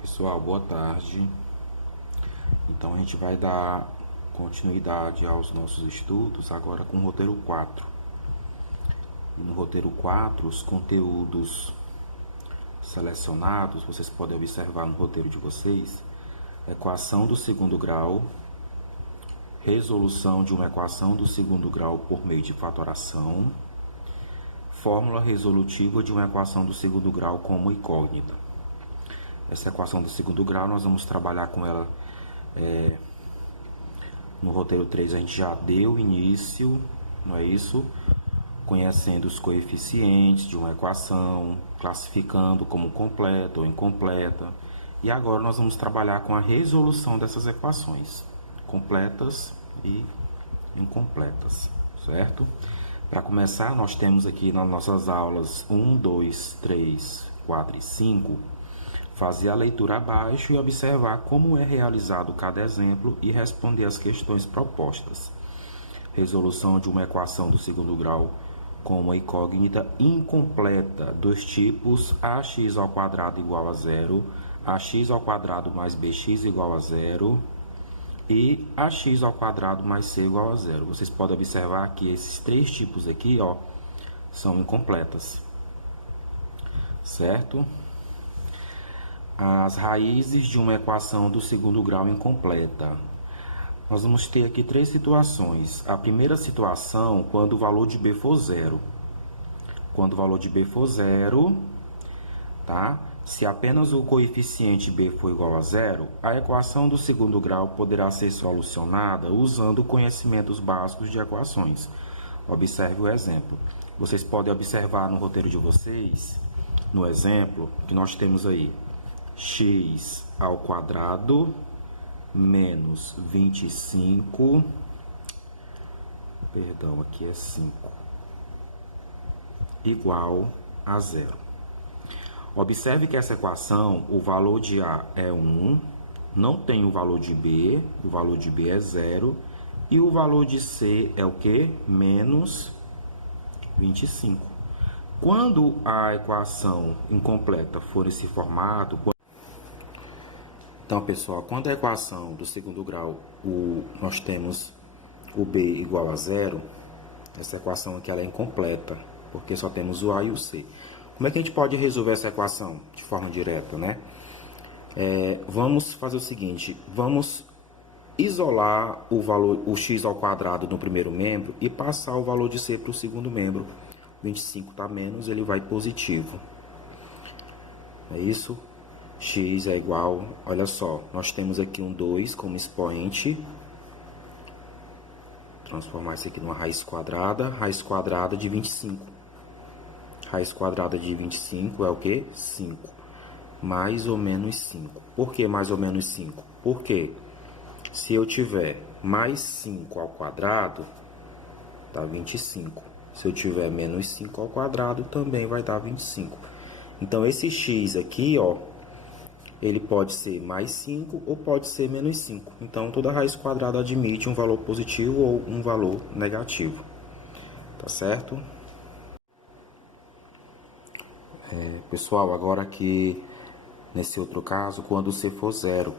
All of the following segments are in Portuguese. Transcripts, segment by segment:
Pessoal, boa tarde. Então a gente vai dar continuidade aos nossos estudos agora com o roteiro 4. E no roteiro 4, os conteúdos selecionados, vocês podem observar no roteiro de vocês: equação do segundo grau, resolução de uma equação do segundo grau por meio de fatoração, fórmula resolutiva de uma equação do segundo grau como incógnita. Essa equação do segundo grau, nós vamos trabalhar com ela no roteiro 3. A gente já deu início, não é isso? Conhecendo os coeficientes de uma equação, classificando como completa ou incompleta. E agora nós vamos trabalhar com a resolução dessas equações, completas e incompletas, certo? Para começar, nós temos aqui nas nossas aulas 1, 2, 3, 4 e 5, fazer a leitura abaixo e observar como é realizado cada exemplo e responder as questões propostas. Resolução de uma equação do segundo grau com uma incógnita incompleta dos tipos ax ao quadrado igual a zero, ax ao quadrado mais bx igual a zero e ax ao quadrado mais c igual a zero. Vocês podem observar que esses três tipos aqui, são incompletas, certo? As raízes de uma equação do segundo grau incompleta. Nós vamos ter aqui três situações. A primeira situação, quando o valor de b for zero. Quando o valor de b for zero, tá? Se apenas o coeficiente b for igual a zero, a equação do segundo grau poderá ser solucionada usando conhecimentos básicos de equações. Observe o exemplo. Vocês podem observar no roteiro de vocês, no exemplo, que nós temos aí x ao quadrado menos 25, perdão, aqui é 5, igual a zero. Observe que essa equação, o valor de A é 1, não tem o valor de B é 0, e o valor de C é o que? Menos 25. Quando a equação incompleta for esse formato, então, pessoal, quando a equação do segundo grau, nós temos o b igual a zero, essa equação aqui ela é incompleta, porque só temos o a e o c. Como é que a gente pode resolver essa equação de forma direta, né? Vamos fazer o seguinte, vamos isolar o x ao quadrado no primeiro membro e passar o valor de c para o segundo membro. 25 está menos, ele vai positivo. É isso? X é igual, olha só, nós temos aqui um 2 como expoente. Transformar isso aqui numa raiz quadrada de 25. Raiz quadrada de 25 é o que? 5. Mais ou menos 5. Por que mais ou menos 5? Porque se eu tiver mais 5 ao quadrado, dá 25. Se eu tiver menos 5 ao quadrado, também vai dar 25. Então, esse x aqui, ele pode ser mais 5 ou pode ser menos 5. Então, toda raiz quadrada admite um valor positivo ou um valor negativo. Tá certo? Pessoal, agora aqui, nesse outro caso, quando c for zero,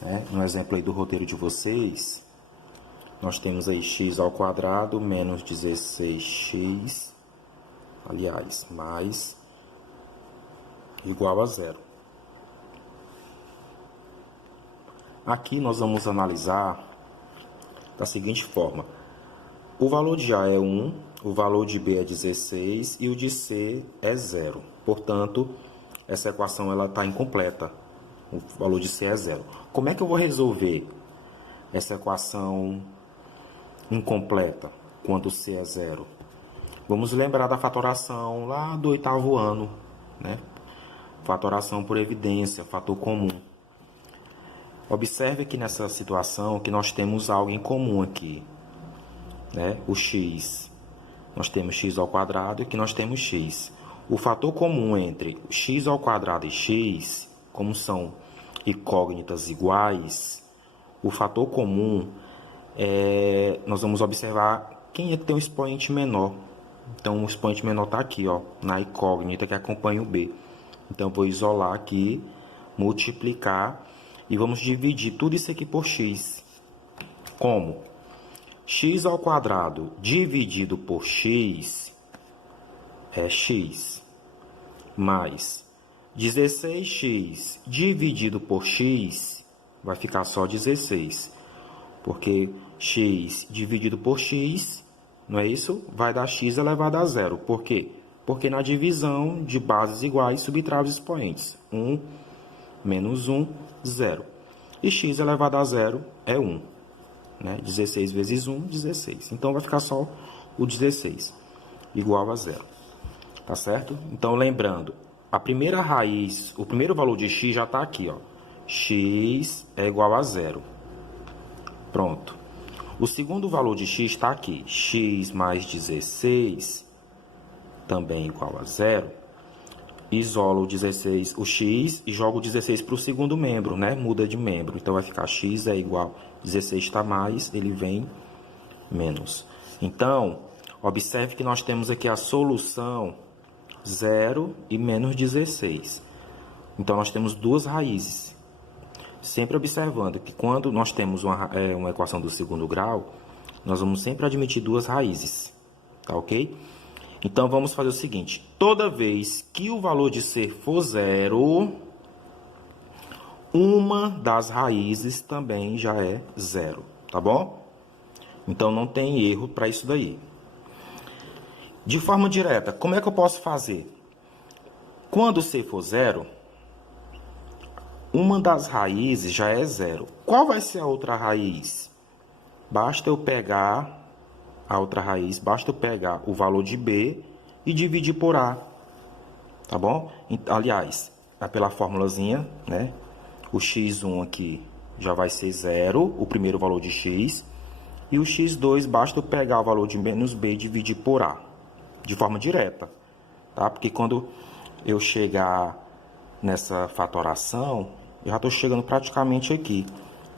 né? No exemplo aí do roteiro de vocês, nós temos aí x ao quadrado menos 16x, aliás, mais igual a zero. Aqui nós vamos analisar da seguinte forma. O valor de A é 1, o valor de B é 16 e o de C é 0. Portanto, essa equação está incompleta. O valor de C é 0. Como é que eu vou resolver essa equação incompleta quando C é 0? Vamos lembrar da fatoração lá do 8º ano, né? Fatoração por evidência, fator comum. Observe que nessa situação que nós temos algo em comum aqui, né? O x, nós temos x ao quadrado e aqui nós temos x. O fator comum entre x ao quadrado e x, como são incógnitas iguais, o fator comum, nós vamos observar quem é que tem um expoente menor. Então, o expoente menor está aqui, na incógnita que acompanha o b. Então, eu vou isolar aqui multiplicar e vamos dividir tudo isso aqui por x. Como? X ao quadrado dividido por x é x, mais 16x dividido por x vai ficar só 16, porque x dividido por x, não é isso? Vai dar x elevado a zero. Por quê? Porque na divisão de bases iguais subtrai os expoentes. 1 menos 1, 0. E x elevado a zero é 1. Né? 16 vezes 1, 16. Então, vai ficar só o 16, igual a zero. Tá certo? Então, lembrando, a primeira raiz, o primeiro valor de x já está aqui, ó. X é igual a zero. Pronto. O segundo valor de x está aqui. X mais 16, também igual a zero. Isolo o 16, o x, e jogo o 16 para o segundo membro, né? Muda de membro. Então, vai ficar x é igual, 16 está mais, ele vem menos. Então, observe que nós temos aqui a solução 0 e menos 16. Então, nós temos duas raízes. Sempre observando que quando nós temos uma equação do segundo grau, nós vamos sempre admitir duas raízes. Tá ok? Então, vamos fazer o seguinte. Toda vez que o valor de C for zero, uma das raízes também já é zero. Tá bom? Então, não tem erro para isso daí. De forma direta, como é que eu posso fazer? Quando C for zero, uma das raízes já é zero. Qual vai ser a outra raiz? Basta eu pegar a outra raiz, basta eu pegar o valor de B e dividir por A. Tá bom? Aliás, pela formulazinha, né? O x1 aqui já vai ser zero, o primeiro valor de x. E o x2, basta eu pegar o valor de menos B e dividir por A. De forma direta, tá? Porque quando eu chegar nessa fatoração, eu já estou chegando praticamente aqui.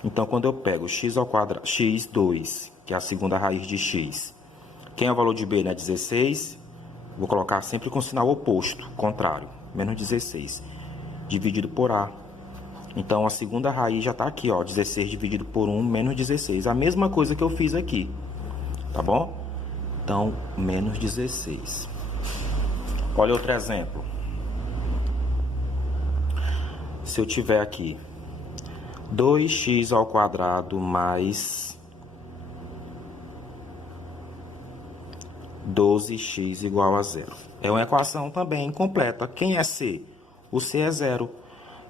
Então, quando eu pego x ao quadrado, x2, que é a segunda raiz de x, quem é o valor de B, né? 16, vou colocar sempre com sinal oposto, contrário, menos 16, dividido por A. Então, a segunda raiz já está aqui, ó, 16 dividido por 1, menos 16. A mesma coisa que eu fiz aqui, tá bom? Então, menos 16. Olha outro exemplo. Se eu tiver aqui 2x ao quadrado mais 12x igual a zero. É uma equação também incompleta. Quem é C? O C é zero.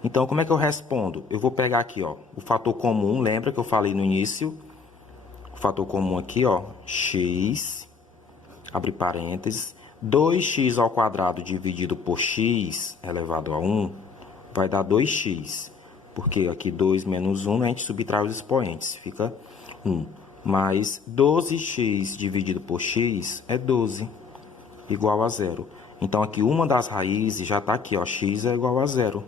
Então, como é que eu respondo? Eu vou pegar aqui, ó, o fator comum. Lembra que eu falei no início? O fator comum aqui, ó, x... abre parênteses, 2x ao quadrado dividido por x elevado a 1 vai dar 2x. Porque aqui 2 menos 1, a gente subtrai os expoentes, fica 1. Mais 12x dividido por x é 12, igual a zero. Então, aqui uma das raízes já está aqui, ó, x é igual a zero.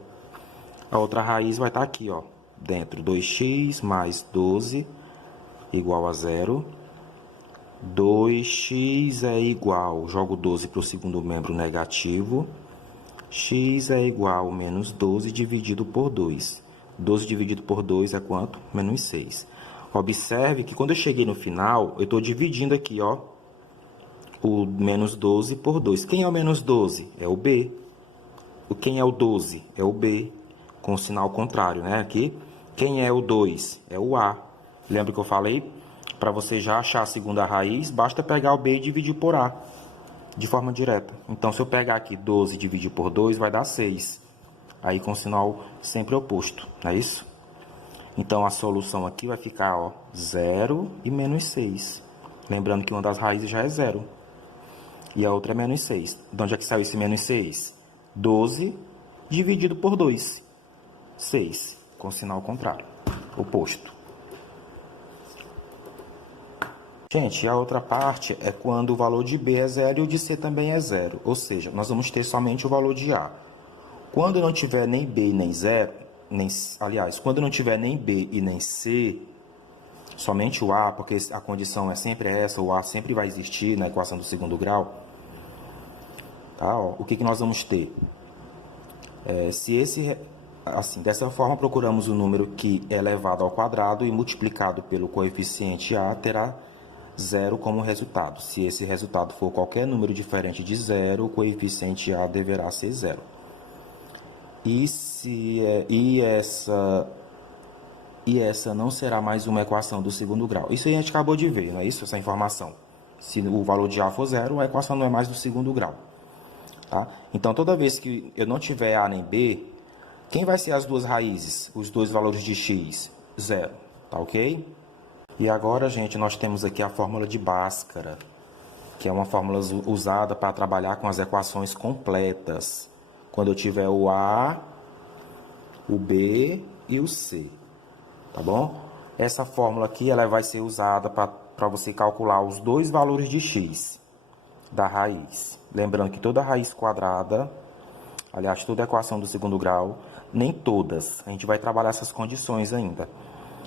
A outra raiz vai estar aqui, ó, dentro, 2x mais 12 igual a zero. 2x é igual, jogo 12 para o segundo membro negativo, x é igual a menos 12 dividido por 2. 12 dividido por 2 é quanto? Menos 6. Observe que quando eu cheguei no final, eu estou dividindo aqui, ó, o menos 12 por 2. Quem é o menos 12? É o B. Quem é o 12? É o B, com o sinal contrário, né? Aqui. Quem é o 2? É o A. Lembra que eu falei? Para você já achar a segunda raiz, basta pegar o B e dividir por A, de forma direta. Então, se eu pegar aqui 12 e dividir por 2, vai dar 6. Aí, com o sinal sempre oposto, não é isso? Então, a solução aqui vai ficar, ó, 0 e menos 6. Lembrando que uma das raízes já é 0. E a outra é menos 6. De onde é que saiu esse menos 6? 12 dividido por 2. 6, com sinal contrário, oposto. Gente, a outra parte é quando o valor de B é zero e o de C também é zero. Ou seja, nós vamos ter somente o valor de A. Quando não tiver nem B nem zero, quando não tiver nem B e nem C, somente o A, porque a condição é sempre essa, o A sempre vai existir na equação do segundo grau. Tá? Ó, o que nós vamos ter? Se esse Assim, dessa forma, procuramos o número que é elevado ao quadrado e multiplicado pelo coeficiente a terá zero como resultado. Se esse resultado for qualquer número diferente de zero, o coeficiente a deverá ser zero. E essa não será mais uma equação do segundo grau. Isso aí a gente acabou de ver, não é isso? Essa informação. Se o valor de a for zero, a equação não é mais do segundo grau. Tá? Então, toda vez que eu não tiver a nem b, quem vai ser as duas raízes? Os dois valores de x? Zero. Tá ok? E agora, gente, nós temos aqui a fórmula de Bhaskara, que é uma fórmula usada para trabalhar com as equações completas. Quando eu tiver o A, o B e o C. Tá bom? Essa fórmula aqui ela vai ser usada para você calcular os dois valores de x da raiz. Lembrando que toda raiz quadrada, aliás, toda equação do segundo grau, nem todas, a gente vai trabalhar essas condições ainda.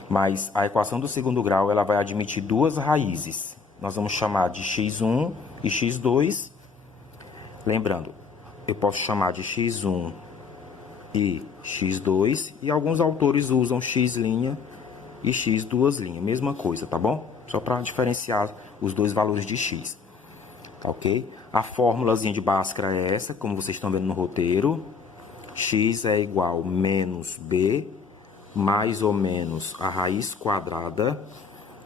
Mas a equação do segundo grau ela vai admitir duas raízes. Nós vamos chamar de x1 e x2. Lembrando, eu posso chamar de x1 e x2, e alguns autores usam x' e x duas linhas, mesma coisa, tá bom? Só para diferenciar os dois valores de x, tá ok? A fórmulazinha de Bhaskara é essa, como vocês estão vendo no roteiro. X é igual a menos b, mais ou menos a raiz quadrada,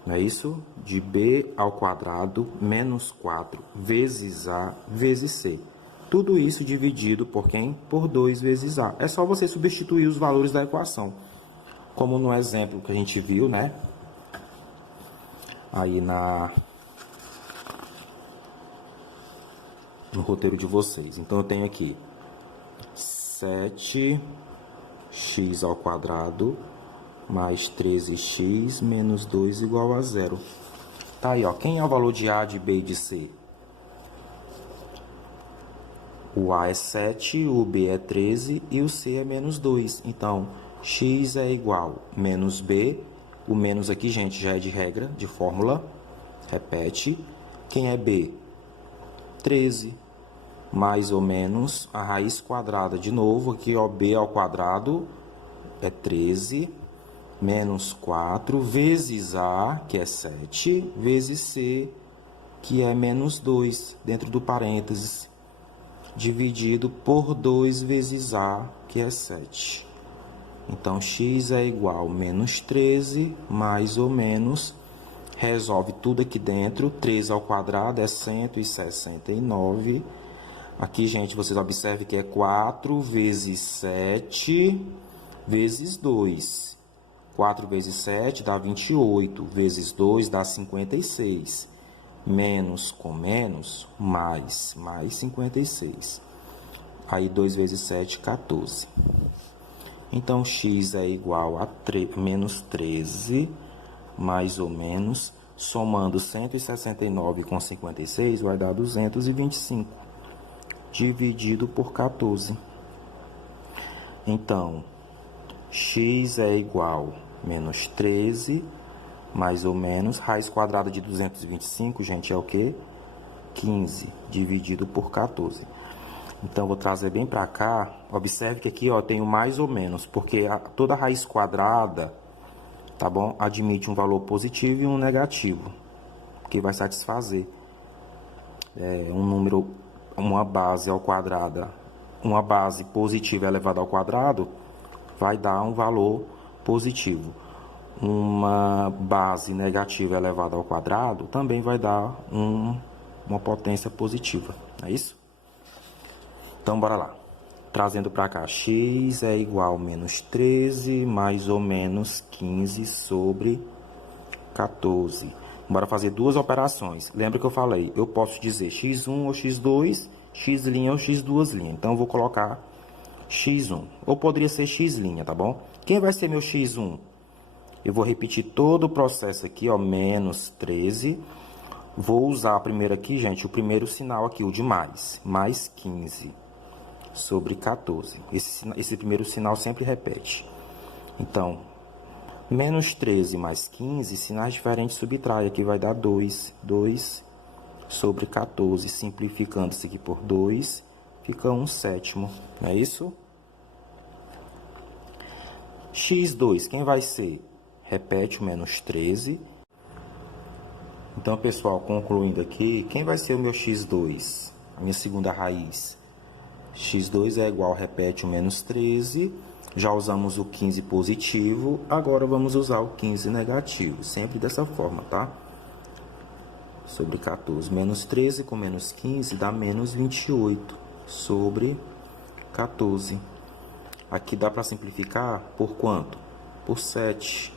não é isso? De b ao quadrado menos 4 vezes a vezes c. Tudo isso dividido por quem? Por 2 vezes A. É só você substituir os valores da equação. Como no exemplo que a gente viu, né? Aí no roteiro de vocês. Então, eu tenho aqui 7x ao quadrado mais 13x menos 2 igual a zero. Tá aí, ó. Quem é o valor de A, de B e de C? O A é 7, o B é 13 e o C é menos 2. Então, x é igual a menos b. O menos aqui, gente, já é de regra, de fórmula. Repete. Quem é b? 13. Mais ou menos a raiz quadrada. De novo, aqui, ó, b ao quadrado é 13. Menos 4 vezes a, que é 7, vezes c, que é menos 2, dentro do parênteses, dividido por 2 vezes a, que é 7. Então, x é igual a menos 13, mais ou menos, resolve tudo aqui dentro, 13 ao quadrado é 169. Aqui, gente, vocês observem que é 4 vezes 7 vezes 2. 4 vezes 7 dá 28, vezes 2 dá 56. Menos com menos, mais 56. Aí 2 vezes 7, 14. Então, x é igual a menos 13, mais ou menos, somando 169 com 56, vai dar 225, dividido por 14. Então, x é igual a menos 13, mais ou menos, raiz quadrada de 225, gente, é o quê? 15, dividido por 14. Então, vou trazer bem para cá. Observe que aqui, ó, tem o mais ou menos, porque toda raiz quadrada, tá bom? Admite um valor positivo e um negativo, que vai satisfazer um número, uma base ao quadrado, uma base positiva elevada ao quadrado, vai dar um valor positivo. Uma base negativa elevada ao quadrado também vai dar uma potência positiva, não é isso? Então, bora lá. Trazendo para cá, x é igual a menos 13, mais ou menos 15 sobre 14. Bora fazer duas operações. Lembra que eu falei, eu posso dizer x1 ou x2, x' ou x duas linhas. Então, eu vou colocar x1. Ou poderia ser x', tá bom? Quem vai ser meu x1? Eu vou repetir todo o processo aqui, ó, menos 13. Vou usar primeiro aqui, gente, o primeiro sinal aqui, o de mais. Mais 15 sobre 14. Esse primeiro sinal sempre repete. Então, menos 13 mais 15, sinais diferentes subtrai. Aqui vai dar 2. 2 sobre 14. Simplificando isso aqui por 2, fica 1/7. Não é isso? x2, quem vai ser? Repete o menos 13. Então, pessoal, concluindo aqui, quem vai ser o meu x2? A minha segunda raiz. x2 é igual, repete o menos 13. Já usamos o 15 positivo, agora vamos usar o 15 negativo. Sempre dessa forma, tá? Sobre 14. Menos 13 com menos 15 dá menos 28 sobre 14. Aqui dá para simplificar por quanto? Por 7.